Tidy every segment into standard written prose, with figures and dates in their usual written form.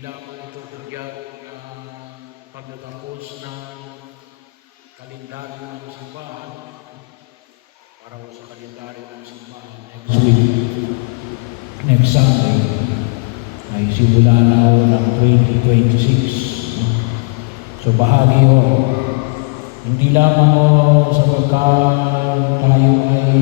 Hindi lamang ito nagyag na pagtatapos ng kalendaryo ng simbahan para sa kalendaryo ng simbahan next week, next Sunday, ay simula na ako ng 2026. So bahagi ko, hindi lamang o sapagkat tayo ay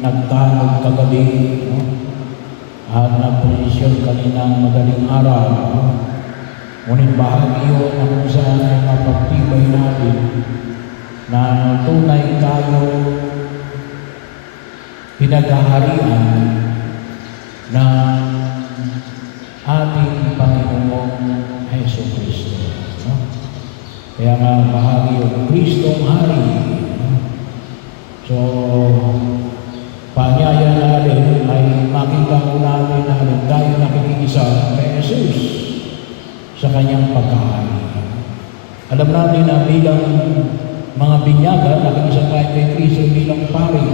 nagtanog kagabi, at nagposisyon kaninang madaling araw, ngunit bahagi yun na kung saan ay mapagtibay natin na tunay tayo pinaghaharian ng ating Panginoong Heso Kristo. Kaya nga bahagi yun, Kristong Hari. So, paanyaya natin ay makita ko natin na tayo nakikiisa kay Jesus sa kanyang pagkahari. Alam natin na bilang mga binyaga, nakikiisa tayo kay Kristo bilang pari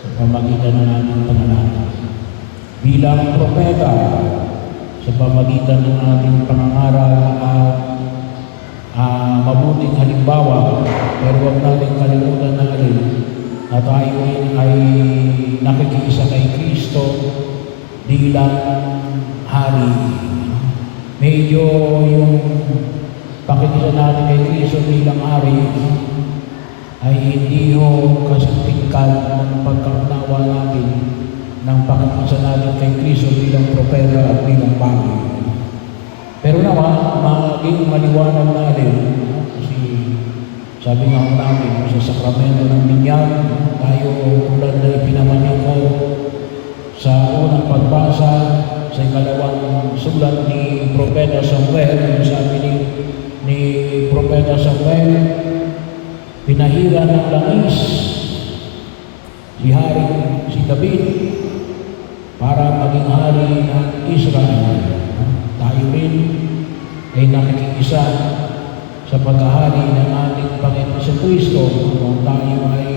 sa pamagitan ng ating pangalan. Bilang propeta sa pamagitan ng ating pangangaral at mabuting halimbawa, pero huwag natin kalimutan na rin na tayo ay nakikiisa kay Kristo bilang hari. Medyo yung pakikiisa natin kay Kristo bilang hari ay hindi ho kasingtingkad ng pagkaunawa natin ng pakikiisa natin kay Kristo bilang propeta at bilang pari. Pero naman, maging maliwanag natin kasi sabi nga namin sa sakramento ng binyag, tayo tulad na ipinamanyo ko sa unang pagbasa sa ikalawang sulat ni Propeta Samuel. Sabi ni Propeta Samuel, pinahira ng langis si David para maging hari ng Israel. Tayo rin ay nakikiisa sa paghahari ng ating Panginoon sa Kristo kung tayo ay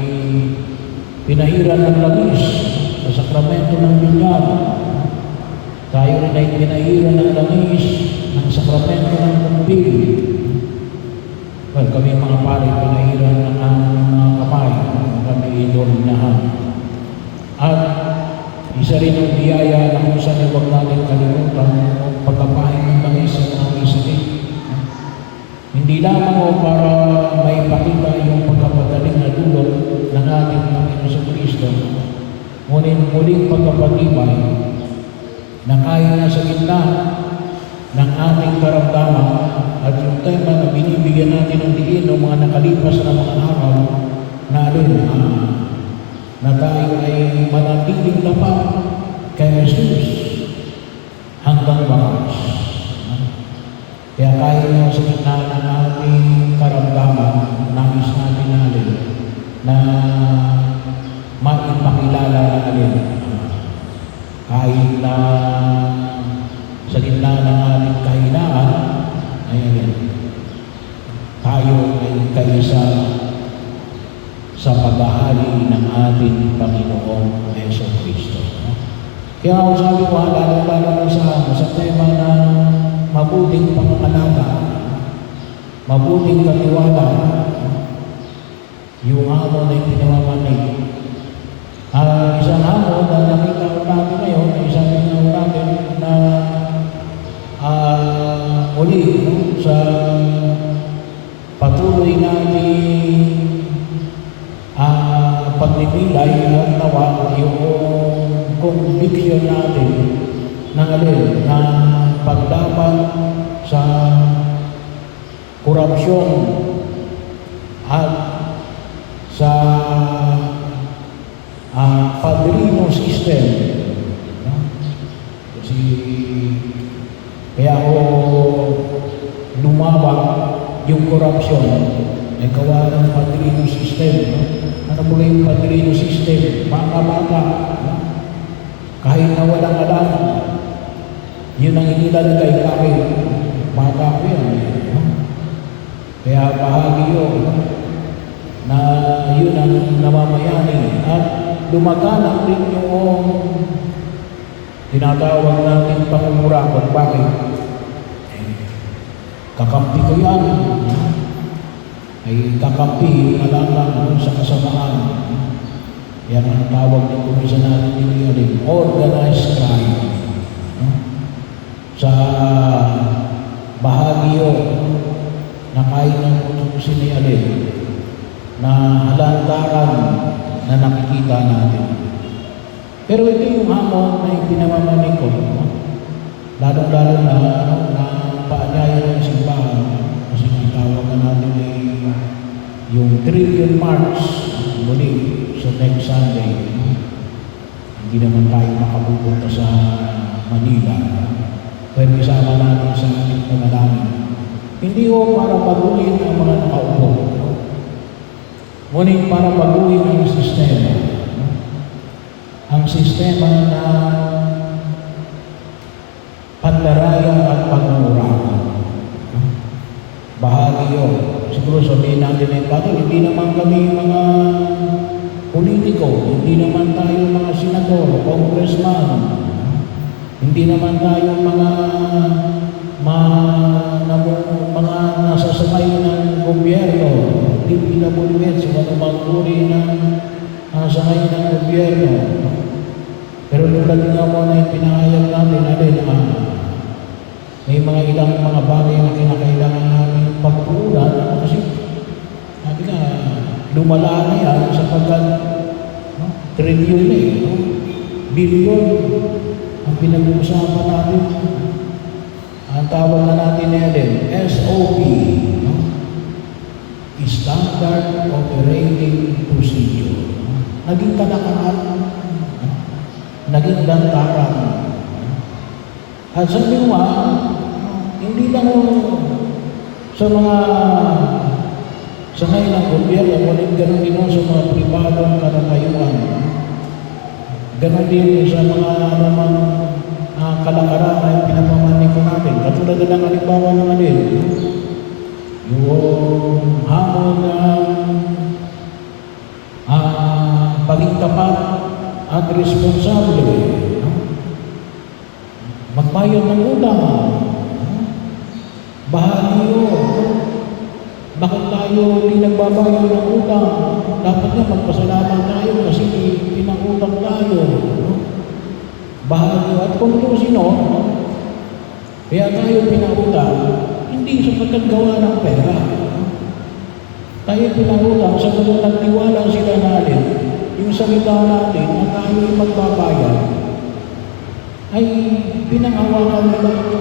pinahira ng langis sa sakramento ng binyag. Tayo rin ay pinahira ng langis ng sakramento ng kumbil. Well, kami mga pare, pinahira ng mga kamay, kami idorinahan. At isa rin ang biyaya na kung saan huwag natin kalimutan ang pagkapahin ng langis sa mga isakit. Hindi lamang o para may pakita yung pagkapagaling na dulot ng ating Panginoon sa Kristo, ngunit muling pagkapatibay na kaya na sa gitna ng ating karamdaman at yung tema na binibigyan natin ng diin ng mga nakalipas na mga araw na na tayo ay manatiling tapat kay Jesus hanggang wakas. Kaya kaya nyo sa gitna ng ating karamdaman, nais natin natin na maipakilala na alin. Kahit na sa gitna ng ating kahinaan, ay alin, tayo ay kaisa sa paghahari ng ating Panginoong Heso Kristo. Kaya ako sabi ko, lalo-lalo sa tema ng mabuting pangangalaga, mabuting katiwala, yung hamon na pinamamanig. Isang hamon na nakita ko natin ngayon, ay isang pinamamanig natin na muli sa patuloy natin pagnibilay at nawa yung conviction natin ng alin na pagdapat sa korupsyon at sa padrino system. Kasi kaya ako lumaban yung korupsyon ay gawa ng padrino system. Ano po yung padrino system? Baka-baka. Kahit na walang alam, yun ang inilalagay namin. Baka ko yan. Kaya bahagi yun na yun ang namamayani. At lumaganap rin yung tinatawag natin pangungurakot. Bakit? Kakampi ko yan. Ay kakampi na lamang sa kasamaan. Yan ang tawag ng kumisa natin din, organized crime. Sa bahagi yun, na kahit ng siniyalin, na halantaran na nakikita natin. Pero ito yung hamon na ipinamamani ko, lalong-lalo na paanyaya ng simbahan, kasi natawagan natin ay yung Trillion March muli sa next Sunday. Hindi naman tayo makapupunta sa Manila, pero isama natin sa ating panalangin. Hindi ko para baguhin ang mga nakaupo, ngunit para baguhin ang sistema. Ang sistema na pandaraya at pagmumurahan. Bahagi yun. Siguro sabihin natin ay, Padre, hindi naman kami mga politiko, hindi naman tayo mga senador, congressman, hindi naman tayo mga nasasakay ng gobyerno, hindi pinabuluhin sa anumang uri ng sakay ng gobyerno. Pero tulad nga mo na yung pinahayag natin, may mga ilang mga bagay na kinakailangan namin pagpuulan kasi sabi nga, lumala na yan sapagkat trillion na billion ang pinag-uusapan natin. Ang tawag na natin din, SOP, Standard Operating Procedure. Naging kalakaran, naging lantaran. At sabi mo hindi lang sa mga sakay ng gobyerno, ngunit gano'n din sa mga pribadong katatayuan. Gano'n din sa mga anumang kalakaran na pinapamani ko natin. Katulad na ng halimbawa ng yung hamon paging tapat at responsable. Magbayad ng utang. Bahagi yun. Bakit tayo hindi nagbabayad ng utang? Dapat nga magpasalamat tayo kasi pinangutang tayo. Bahagi at kung ito sino, kaya tayo pinangutang, hindi sa pagkagawa ng pera. Tayo pinangutang sa mga nagtiwala sila natin, yung salita natin na tayo ay magbabayad, ay pinangawakan nila ito.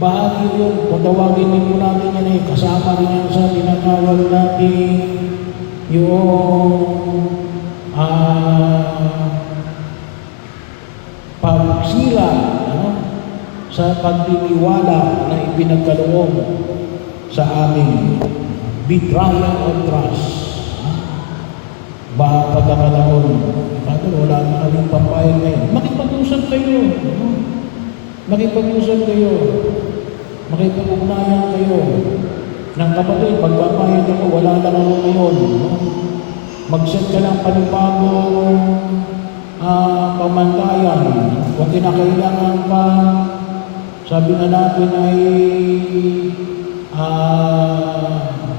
Bahagi yun, kung tawagin din po natin yan kasama rin yan sa tinatawag natin yung pagsira sa pagtitiwala na ipinagkaloob sa ating betrayal of trust. Pagkakataon, Padre, wala na kaming pampayag ngayon. Makipag-usap kayo. Makipag-usap kayo. Makipag-ugnayan kayo. Nang kapatid, pagpapayag ako, wala lang ako ngayon. Mag-set ka ng panibagong pamantayan. Kung kinakailangan pa, sabi na natin ay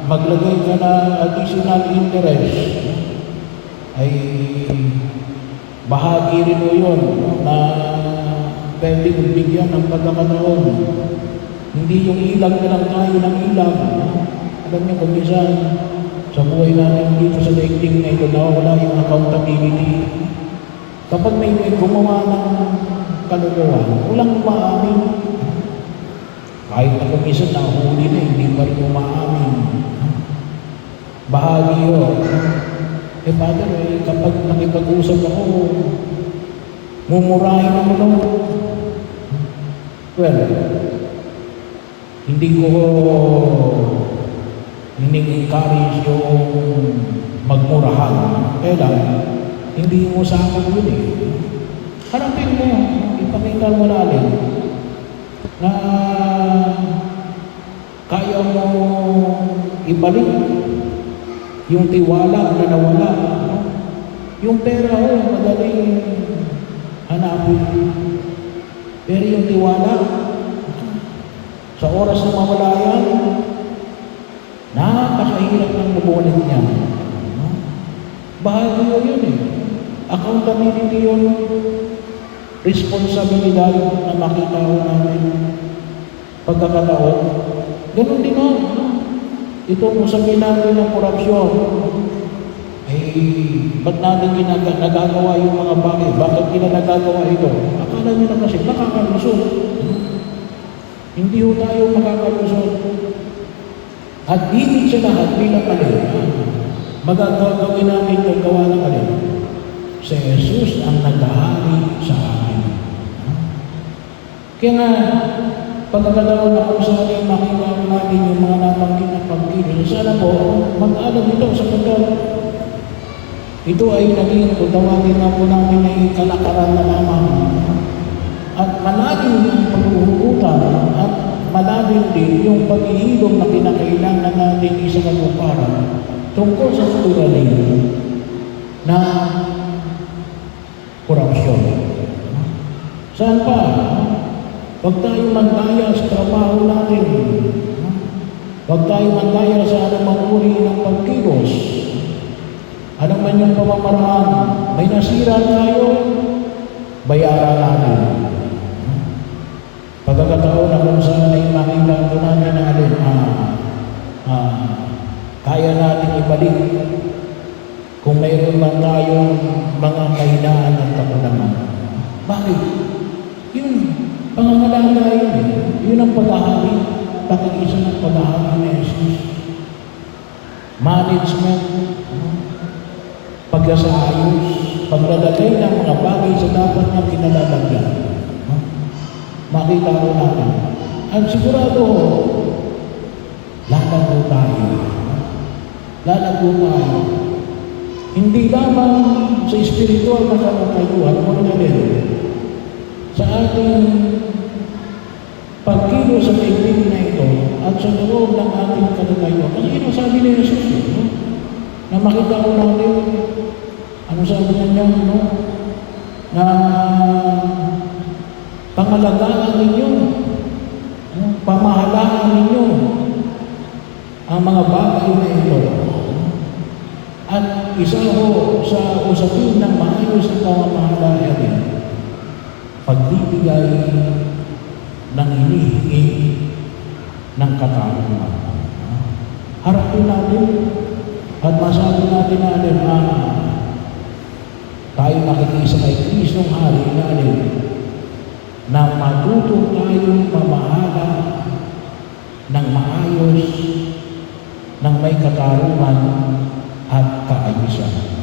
maglagay ka ng additional interest, ay bahagi rin mo yun na pwedeng bigyan ng pagkakataon. Hindi yung ilag na lang tayo ng ilag. Alam niyo, kung minsan sa buhay natin dito sa daigdig na ito, nawawala yung accountability. Kapag may gumawa ng kaluluwan, walang umaamin. Kahit na kung minsan nahuli na, hindi pa rin umaamin. Bahagi yun. Padre, kapag nakipag-usap ako, mumurahin ako no? Well, hindi ko encourage yung magmurahan. Kaya hindi mo sa akin yun Harapin mo, ipakita mo natin na kaya mo ibalik yung tiwala na nawala. Yung pera madaling hanapin. Pero yung tiwala, sa oras na mawala yan, napakahirap ng bumulit niya. No? Bahagi mo yun eh. Accountability yun. Responsibilidad na makita ko namin. Pagkakataon. Ganun din ako. Ito kung sabihin natin ng korupsyon, ba't natin nagagawa yung mga bagay? Bakit nagagawa ito? Akala nyo na kasi makakalusot. Hindi ho tayo makakalusot. At higit sa lahat bilang alin, magagawin natin kung gawa ng alin. Si Jesus ang naghahari sa akin. Kaya nga, pagkakataon na kung saan ay makita natin yung mga nabanggit na pagkilos, sana po, mag-alam ito sa mundo. Ito ay naging, kung tawagin na po namin ay kalakaran na lamang. At malalim ang pag-uukutan at malalim din yung paghihilom na kinakailangan natin sa katuparan tungkol sa suliranin na korupsyon. Saan pa? Huwag tayo mandaya sa trabaho natin. Huwag tayo mandaya sa anumang uri ng pagkilos. Ano man yung pamamaraan, may nasira tayo, bayaran natin. Pagkakataon na kung saan ay makita ko natin na alin, kaya natin ibalik kung mayroon man tayong mga kahinaan at kakulangan. Bakit? Yun, pangangalaga yun eh. Yun ang paghahari, pakikisa ng paghahari ni Jesus. Management, pagkasaayos, paglalagay ng mga bagay sa dapat na kinalalagyan. Makita ko natin. At sigurado, lalago tayo. Lalago tayo. Hindi lamang sa espiritual na kalukayuhan, kundi din sa ating pagkilo sa daigdig na ito at sa loob ng ating kalukayuhan. Kasi yun ang sabi ni Jesus, no? Na makita ko natin, ano sabi niya, no? Na pangalagaan ninyo, pamahalaan ninyo ang mga bagay na ito. At isa ho sa usapin ng maayos na pamamahala din, pagbibigay ng hinihingi ng katarungan. Harapin natin at masabi natin na alin, tayo makikisa kay Kristong Hari na alin, na matuto tayong mamahala ng maayos, ng may katarungan at kaayusan.